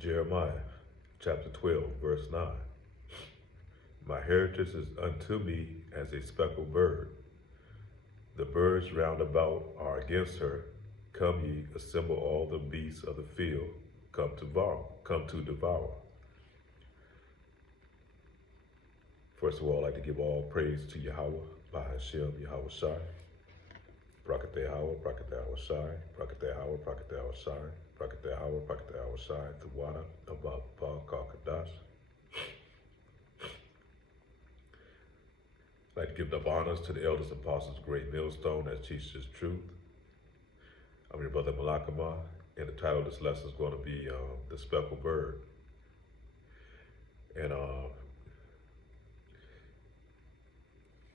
Jeremiah chapter 12, verse 9. My heritage is unto me as a speckled bird. The birds round about are against her. Come ye, assemble all the beasts of the field, come to devour. First of all, I'd like to give all praise to Yahweh, Bahashem, Yahweh Shai. Brakate Yahweh, Brakate Yahweh Shai, Brakate Yahweh, Brakate Yahweh Shai, Brakate Yahweh, Brakate Yahweh Shai, Tawada, Abba, Kakadash. I'd like to give the honors to the elders and apostles, great millstone that teaches us truth. I'm your brother Malakama, and the title of this lesson is going to be The Speckled Bird. And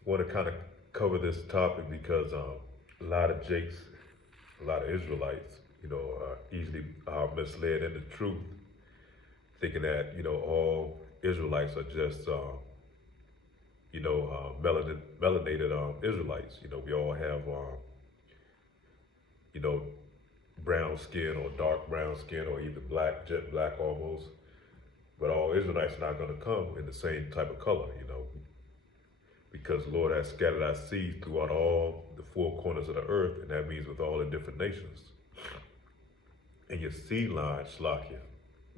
want to kind of cover this topic because a lot of Jakes, a lot of Israelites, are easily misled into truth, thinking that, all Israelites are just, melanated Israelites. We all have, brown skin or dark brown skin or even black, jet black almost. But all Israelites are not going to come in the same type of color, because the Lord has scattered our seed throughout all the four corners of the earth, and that means with all the different nations. And your seed line, Shlakia,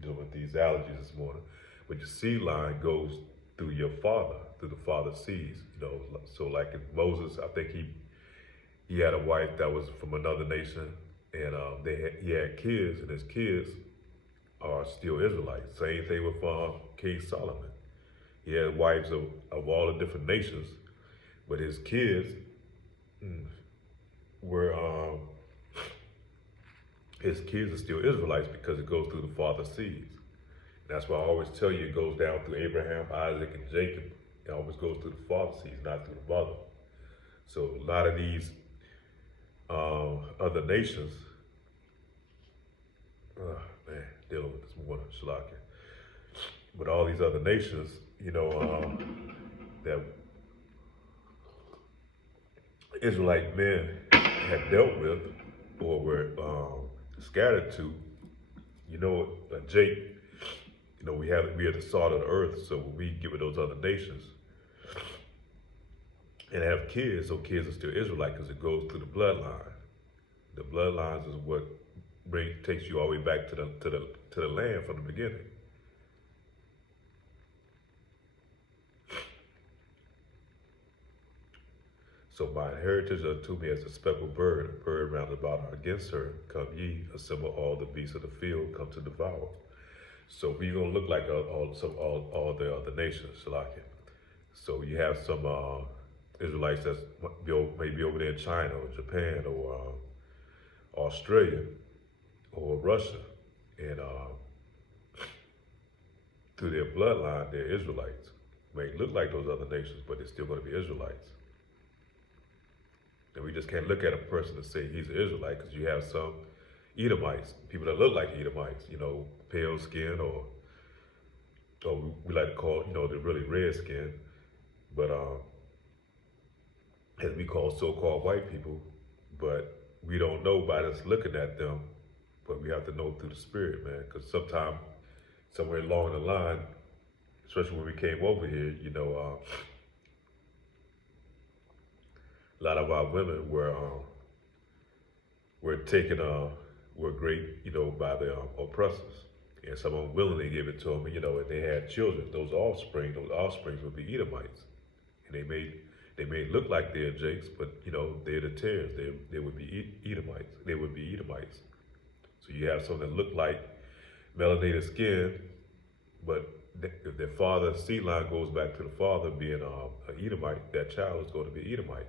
dealing with these allergies this morning, but your seed line goes through your father, through the father's seeds, So like in Moses, I think he had a wife that was from another nation, and he had kids, and his kids are still Israelites. Same thing with King Solomon. He had wives of all the different nations, but his kids are still Israelites because it goes through the father's seeds. And that's why I always tell you it goes down through Abraham, Isaac, and Jacob. It always goes through the father's seeds, not through the mother. So a lot of these other nations, dealing with this morning, Shalaka. But all these other nations, that Israelite men had dealt with or were scattered to, Jake, we are the salt of the earth, so when we get with those other nations and have kids, so kids are still Israelite because it goes through the bloodline. The bloodlines is what takes you all the way back to the land from the beginning. So my heritage unto me as a speckled bird, a bird round about are against her. Come ye, assemble all the beasts of the field, come to devour. So we're gonna look like all the other nations, Shalakia. So you have some Israelites that's maybe over there in China or Japan or Australia or Russia, and through their bloodline, they're Israelites. May look like those other nations, but they're still gonna be Israelites. And we just can't look at a person and say he's an Israelite, because you have some Edomites, people that look like Edomites, pale skin, or we like to call, the really red skin, but as we call so-called white people, but we don't know by just looking at them, but we have to know through the spirit, man, because sometime, somewhere along the line, especially when we came over here, a lot of our women were taken, were raped, by the oppressors. And some of them willingly gave it to them, and they had children. Those offsprings would be Edomites. And they may look like they're Jakes, but they're the tares. They would be Edomites. They would be Edomites. So you have some that look like melanated skin, but if their father's seed line goes back to the father being an Edomite, that child is going to be Edomite.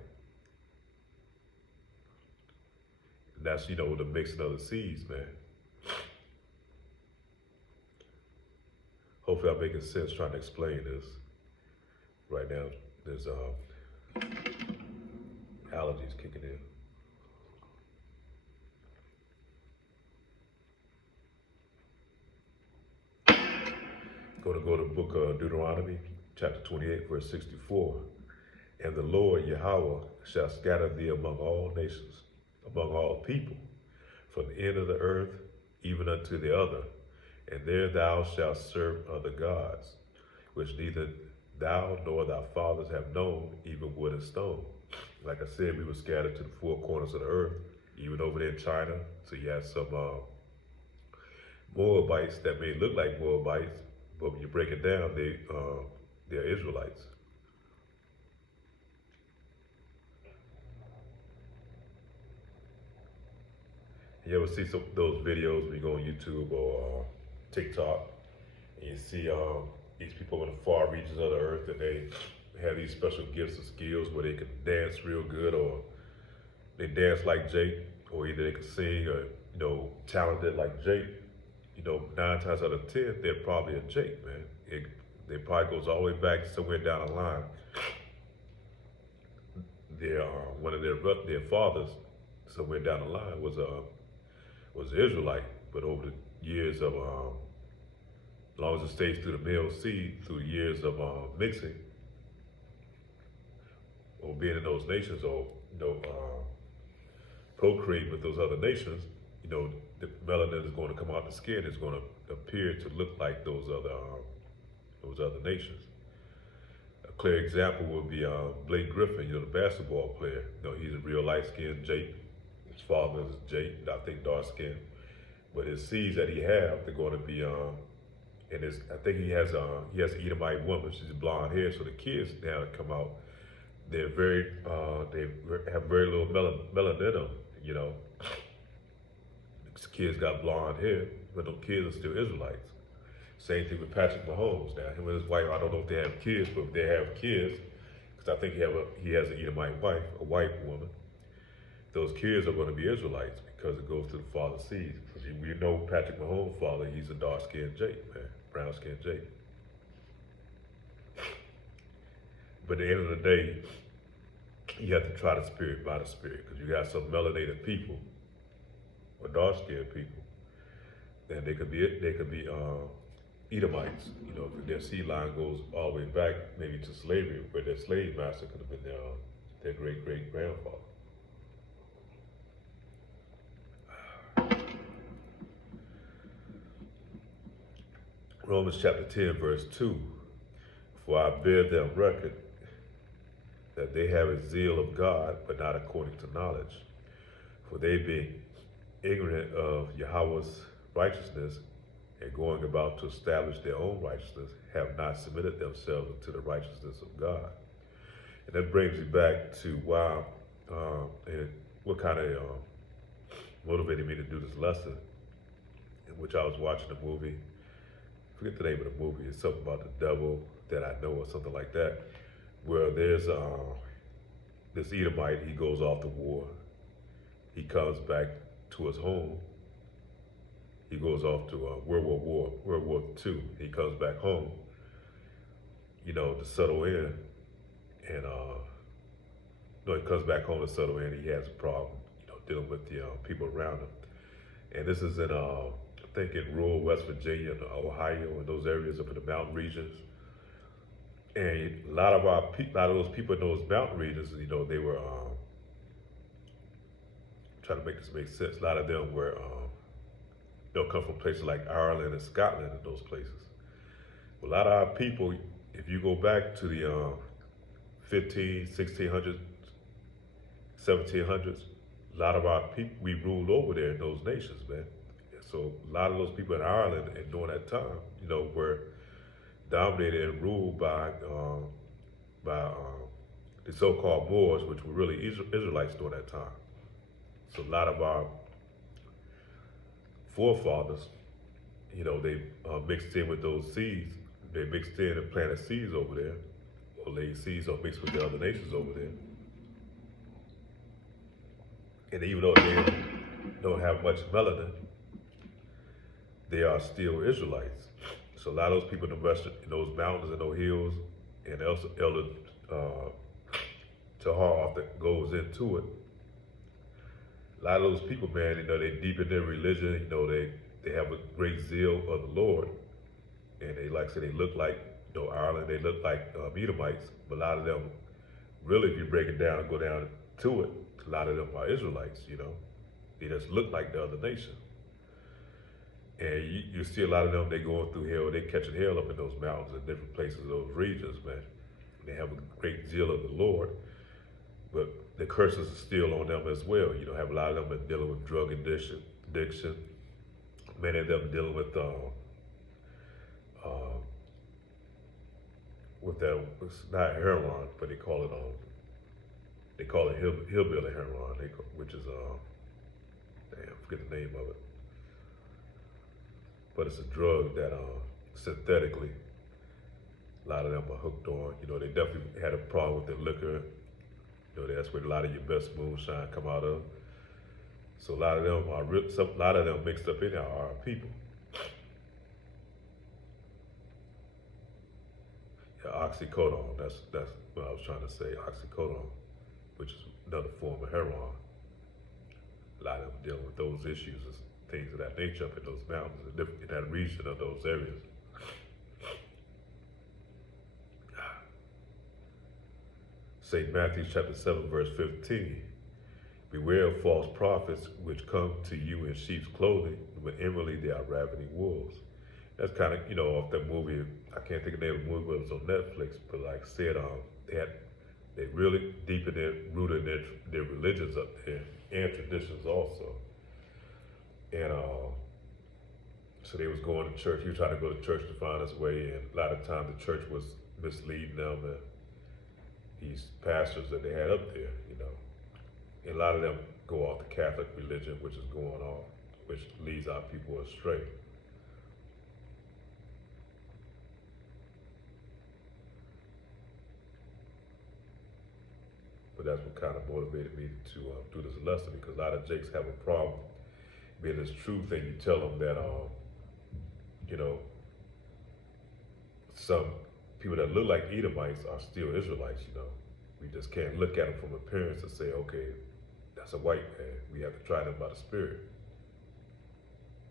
And that's, the mixing of the seeds, man. Hopefully I'm making sense trying to explain this. Right now, there's allergies kicking in. Going to go to the book of Deuteronomy, chapter 28, verse 64. And the Lord Yahweh shall scatter thee among all nations, among all people, from the end of the earth even unto the other, And there thou shalt serve other gods, which neither thou nor thy fathers have known, even wood and stone. Like I said, we were scattered to the four corners of the earth, even over there in China. So you have some Moabites that may look like Moabites, but when you break it down, they're Israelites. You ever see some of those videos when you go on YouTube or TikTok, and you see these people in the far reaches of the earth, and they have these special gifts and skills where they can dance real good, or they dance like Jake, or either they can sing or, talented like Jake. 9 times out of 10, they're probably a Jake, man. They probably goes all the way back somewhere down the line. One of their fathers, somewhere down the line, was Israelite, but over the years of as long as it stays through the male seed, through years of mixing or being in those nations, or procreate with those other nations, the melanin is going to come out the skin. It's going to appear to look like those other nations. A clear example would be Blake Griffin, the basketball player. He's a real light-skinned Jake. His father is Jake, I think dark-skinned. But his seeds that he have, they're going to be I think he has an Edomite woman. She's blonde hair, so the kids now that come out, they have very little melanin in them. These kids got blonde hair, but those kids are still Israelites. Same thing with Patrick Mahomes. Now, him and his wife, I don't know if they have kids, but if they have kids, because I think he has an Edomite wife, a white woman, those kids are going to be Israelites because it goes to the father's seed. Because we know Patrick Mahomes' father, he's a dark-skinned Jake, man, brown-skinned Jake. But at the end of the day, you have to try the spirit by the spirit, because you got some melanated people or dark-skinned people, and they could be Edomites. If their seed line goes all the way back, maybe to slavery, where their slave master could have been their great-great-grandfather. Romans chapter 10, verse 2, for I bear them record that they have a zeal of God, but not according to knowledge. For they being ignorant of Yahweh's righteousness, and going about to establish their own righteousness, have not submitted themselves to the righteousness of God. And that brings me back to why, and what kind of motivated me to do this lesson, in which I was watching a movie. I forget the name of the movie. It's something about the devil that I know, or something like that, where there's this Edomite. He goes off to war. He comes back to his home. He goes off to World War II. He comes back home, to settle in, and he comes back home to settle in. He has a problem, dealing with the people around him. And this is in I think in rural West Virginia and Ohio and those areas up in the mountain regions. And a lot of those people in those mountain regions, they were trying to make this make sense. A lot of them were they'll come from places like Ireland and Scotland and those places. A lot of our people, if you go back to the 1600s, 1700s, a lot of our people, we ruled over there in those nations, man. So a lot of those people in Ireland and during that time, were dominated and ruled by the so-called Moors, which were really Israelites during that time. So a lot of our forefathers, they mixed in with those seeds. They mixed in and planted seeds over there, or laid seeds or mixed with the other nations over there. And even though they don't have much melanin, they are still Israelites. So a lot of those people in those mountains and those hills, and Elder Tahar often goes into it. A lot of those people, man, they deep in their religion, they have a great zeal of the Lord. And they, like I said, they look like, Ireland, they look like Edomites, but a lot of them, really, if you break it down and go down to it, a lot of them are Israelites, They just look like the other nation. And you see a lot of them, they going through hell, they catching hell up in those mountains in different places, those regions, man. They have a great zeal of the Lord, but the curses are still on them as well. You know, have a lot of them are dealing with drug addiction. Many of them dealing with that, it's not heroin, but they call it hillbilly heroin, which is damn, I forget the name of it. But it's a drug that synthetically, a lot of them are hooked on. You know, they definitely had a problem with the liquor. You know, that's where a lot of your best moonshine come out of. So a lot of them mixed up in there are people. Yeah, oxycodone, that's what I was trying to say, oxycodone, which is another form of heroin. A lot of them dealing with those issues, things of that nature up in those mountains, in that region of those areas. St. Matthew chapter 7, verse 15. Beware of false prophets which come to you in sheep's clothing, but inwardly they are ravening wolves. That's kind of, you know, off that movie. I can't think of the name of the movie, but it was on Netflix. But like I said, they really deep in rooted in their religions up there and traditions also. And so they was going to church. He was trying to go to church to find his way, and a lot of times the church was misleading them and these pastors that they had up there, you know. And a lot of them go off the Catholic religion, which is going on, which leads our people astray. But that's what kind of motivated me to do this lesson, because a lot of jakes have a problem being this truth, and you tell them that, you know, some people that look like Edomites are still Israelites, you know. We just can't look at them from appearance and say, okay, that's a white man. We have to try them by the Spirit.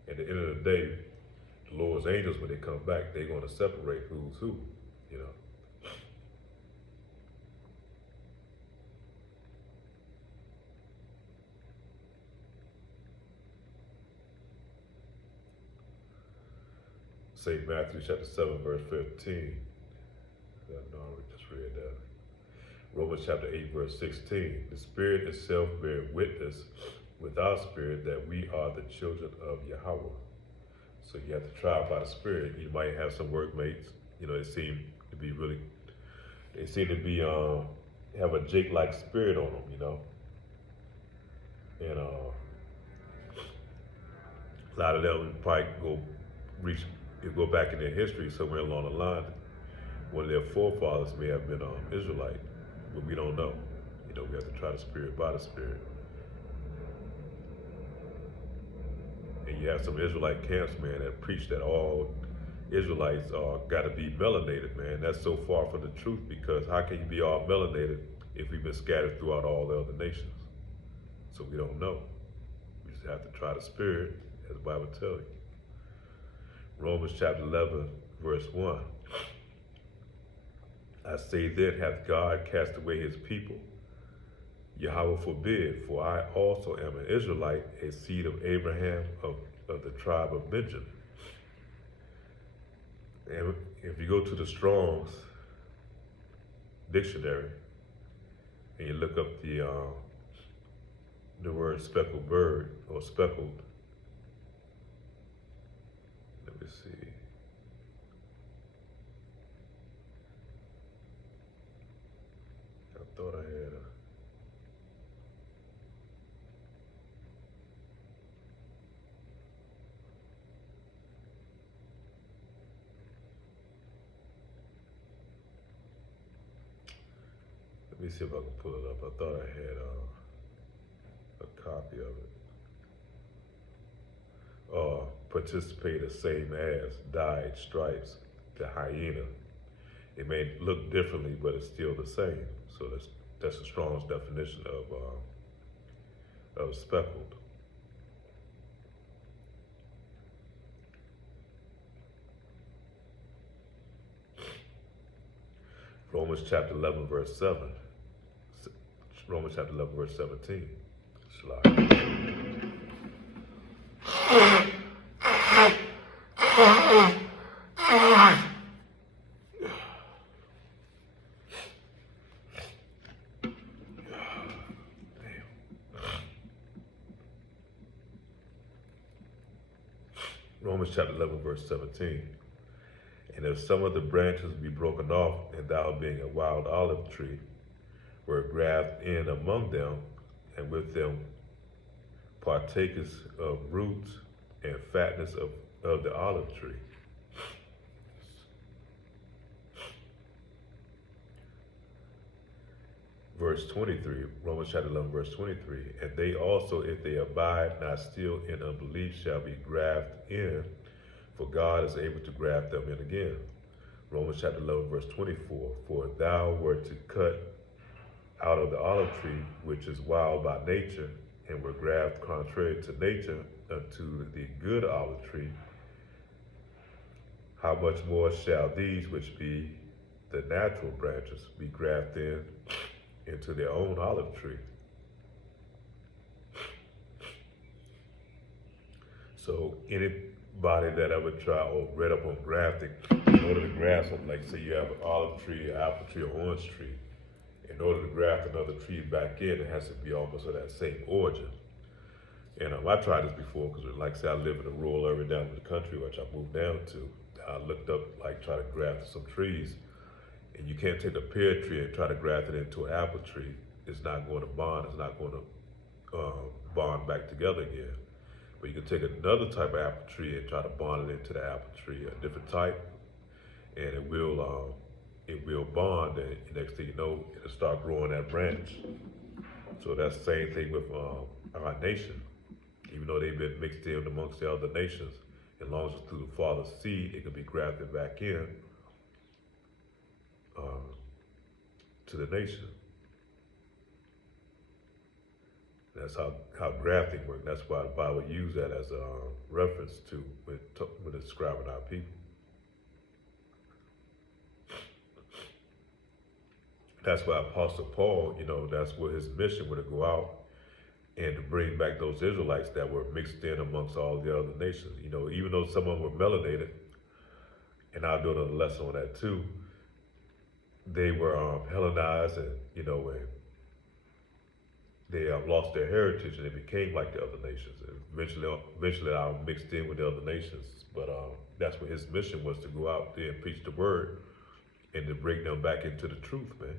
At the end of the day, the Lord's angels, when they come back, they're going to separate who's who, you know. St. Matthew chapter 7, verse 15. No, we just read that. Romans chapter 8, verse 16. The Spirit itself bear witness with our spirit that we are the children of Yahweh. So you have to try by the Spirit. You might have some workmates, you know, they seem to be have a Jake-like spirit on them, you know. And a lot of them probably go back in their history somewhere along the line. One of their forefathers may have been Israelite, but we don't know. You know, we have to try the Spirit by the Spirit. And you have some Israelite camps, man, that preach that all Israelites are got to be melanated, man. That's so far from the truth, because how can you be all melanated if we've been scattered throughout all the other nations? So we don't know. We just have to try the Spirit, as the Bible tells you. Romans chapter 11, verse 1. I say then, hath God cast away his people? Yahweh forbid, for I also am an Israelite, a seed of Abraham, of the tribe of Benjamin. And if you go to the Strong's dictionary and you look up the word speckled bird or speckled, let me see. I thought I had a. Let me see if I can pull it up. I thought I had a copy of it. Participate the same as, dyed, stripes, the hyena. It may look differently, but it's still the same. So that's the strongest definition of speckled. Romans chapter 11, verse 7. Romans chapter 11, verse 17. Slide. Romans chapter 11, verse 17. And if some of the branches be broken off, and thou being a wild olive tree, were grafted in among them, and with them partakers of roots and fatness of the olive tree. Verse 23, Romans chapter 11, verse 23. And they also, if they abide not still in unbelief, shall be grafted in, for God is able to graft them in again. Romans chapter 11, verse 24. For if thou wert to cut out of the olive tree, which is wild by nature, and were grafted contrary to nature unto the good olive tree, how much more shall these, which be the natural branches, be grafted into their own olive tree? So anybody that ever tried or read up on grafting, in order to graft something, like say you have an olive tree, an apple tree, or orange tree, in order to graft another tree back in, it has to be almost of that same origin. And I tried this before because, like I said, I live in a rural area down in the country, which I moved down to. I looked up, like, try to graft some trees, and you can't take a pear tree and try to graft it into an apple tree. It's not going to bond. It's not going to bond back together again. But you can take another type of apple tree and try to bond it into the apple tree, a different type, and it will bond. And next thing you know, it'll start growing that branch. So that's the same thing with our nation. Even though they've been mixed in amongst the other nations, as long as it's through the Father's seed, it can be grafted back in to the nation. That's how grafting works. That's why the Bible used that as a reference to when describing our people. That's why Apostle Paul, that's what his mission was, to go out and to bring back those Israelites that were mixed in amongst all the other nations. Even though some of them were melanated, and I'll do another lesson on that too, they were Hellenized, and they lost their heritage, and they became like the other nations. And eventually, I mixed in with the other nations. But that's what his mission was, to go out there and preach the word and to bring them back into the truth, man.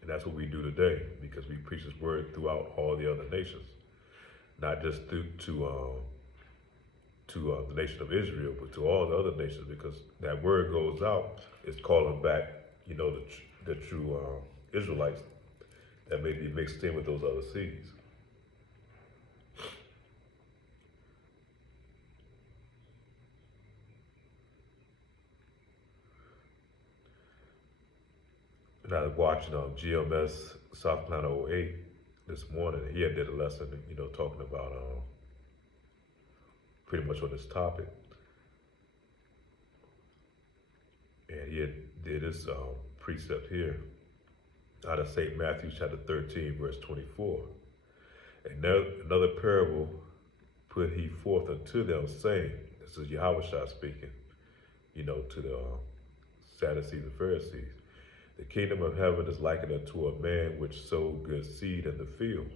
And that's what we do today, because we preach His word throughout all the other nations, not just to the nation of Israel, but to all the other nations, because that word goes out, it's calling back, the true Israelites that may be mixed in with those other seeds. And I was watching GMS South Carolina 08 this morning. He had did a lesson, talking about pretty much on this topic. And he had did this precept here out of St. Matthew chapter 13, verse 24. And another parable put he forth unto them, saying, this is Yahushua speaking, to the Sadducees and Pharisees. The kingdom of heaven is likened unto a man which sowed good seed in the field.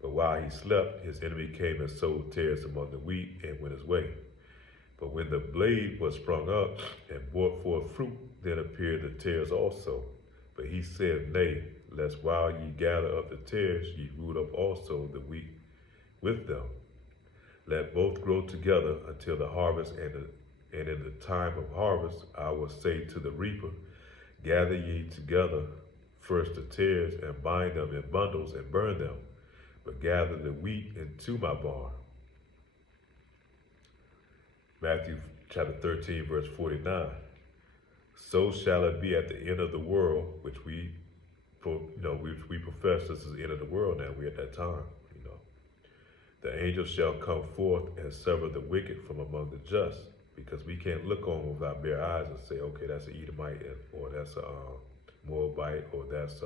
But while he slept, his enemy came and sowed tares among the wheat and went his way. But when the blade was sprung up and brought forth fruit, then appeared the tares also. But he said, Nay, lest while ye gather up the tares, ye root up also the wheat with them. Let both grow together until the harvest, and in the time of harvest I will say to the reaper, Gather ye together first the tares, and bind them in bundles, and burn them, but gather the wheat into my barn. Matthew chapter 13, verse 49. So shall it be at the end of the world, which we profess this is the end of the world now. We're at that time, The angels shall come forth and sever the wicked from among the just, because we can't look on with our bare eyes and say, okay, that's an Edomite, or that's a Moabite, or that's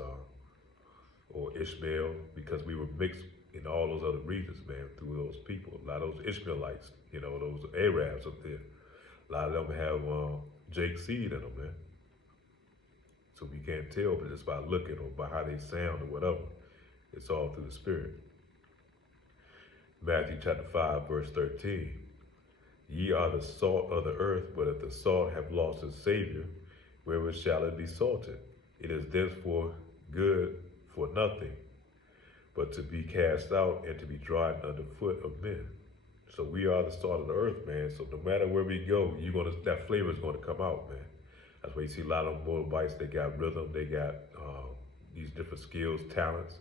or Ishmael, because we were mixed in all those other regions, man, through those people. A lot of those Ishmaelites, those Arabs up there, a lot of them have Jake's seed in them, man. So we can't tell, but just by looking or by how they sound or whatever, all through the Spirit. Matthew chapter 5, verse 13. Ye are the salt of the earth, but if the salt have lost its Savior, wherewith shall it be salted? It is thenceforth good for nothing, but to be cast out and to be trodden under foot of men. So we are the salt of the earth, man. So no matter where we go, that flavor is gonna come out, man. That's why you see a lot of motorbikes. They got rhythm. They got these different skills, talents.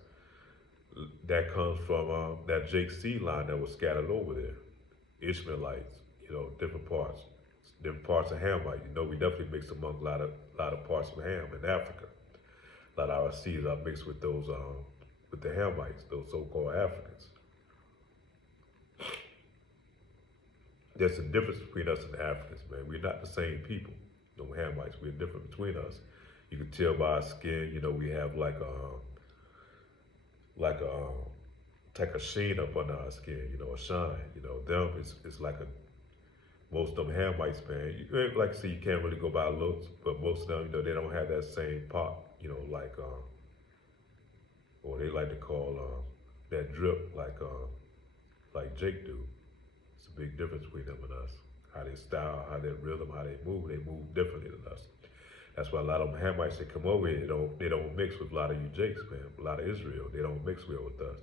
That comes from that Jake C line that was scattered over there. Ishmaelites, different parts of Hamite. We definitely mix among a lot of parts of Ham in Africa. A lot of our seeds are mixed with those with the Hamites, those so-called Africans. There's a difference between us and the Africans, man. We're not the same people. Hamites, we're different between us. You can tell by our skin. We have like a sheen up under our skin. A shine. Them it's like most of them Hamites, man. Like I say, you can't really go by looks, but most of them, they don't have that same pop. Or they like to call that drip like Jake do. It's a big difference between them and us. How they style, how they rhythm, how they move differently than us. That's why a lot of them Hamites that come over here, they don't mix with a lot of you Jakes, man. A lot of Israel, they don't mix well with us.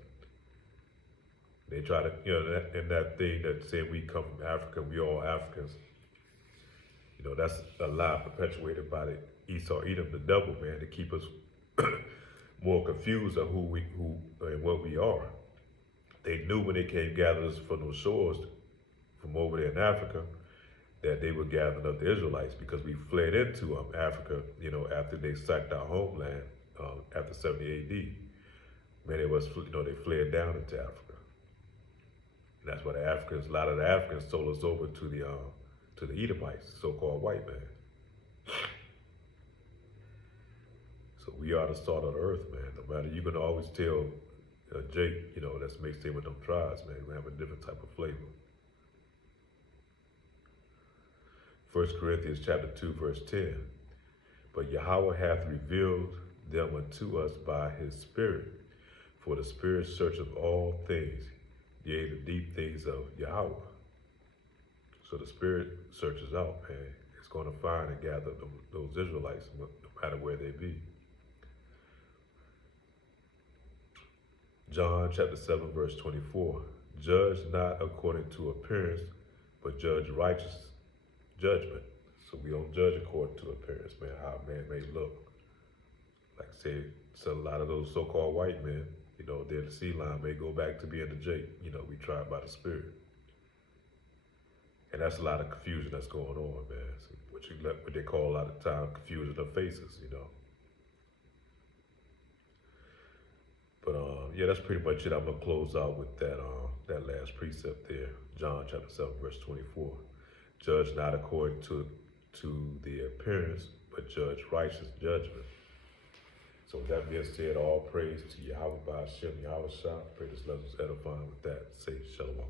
They try to, that thing that saying we come from Africa, we all Africans. That's a lie perpetuated by the Esau, Edom, the devil, man, to keep us more confused on who and what we are. They knew when they came gathered us from those shores, from over there in Africa, that they were gathering up the Israelites because we fled into Africa, after they sacked our homeland after 70 AD. Many of us, they fled down into Africa. And that's why a lot of the Africans sold us over to the Edomites, so-called white man. So we are the salt of the earth, man. No matter, you're gonna always tell Jake, that's mixed in with them tribes, man. We have a different type of flavor. 1 Corinthians chapter 2, verse 10. But Yahweh hath revealed them unto us by his Spirit. For the Spirit searcheth all things, yea, the deep things of Yahweh. So the Spirit searches out, man. It's going to find and gather those Israelites, no matter where they be. John chapter 7, verse 24. Judge not according to appearance, but judge righteous judgment. So we don't judge according to appearance, man, how a man may look. Like I said, so a lot of those so-called white men, they're the C line, may go back to being the Jake. We tried by the Spirit. And that's a lot of confusion that's going on, man. So what they call a lot of time confusion of faces, But yeah, that's pretty much it. I'm gonna close out with that last precept there, John chapter 7, verse 24. Judge not according to the appearance, but judge righteous judgment. So with that being said, all praise to Yahweh by Hashem, Yahweh Shah. Pray this lesson was edifying. With that, say shalom.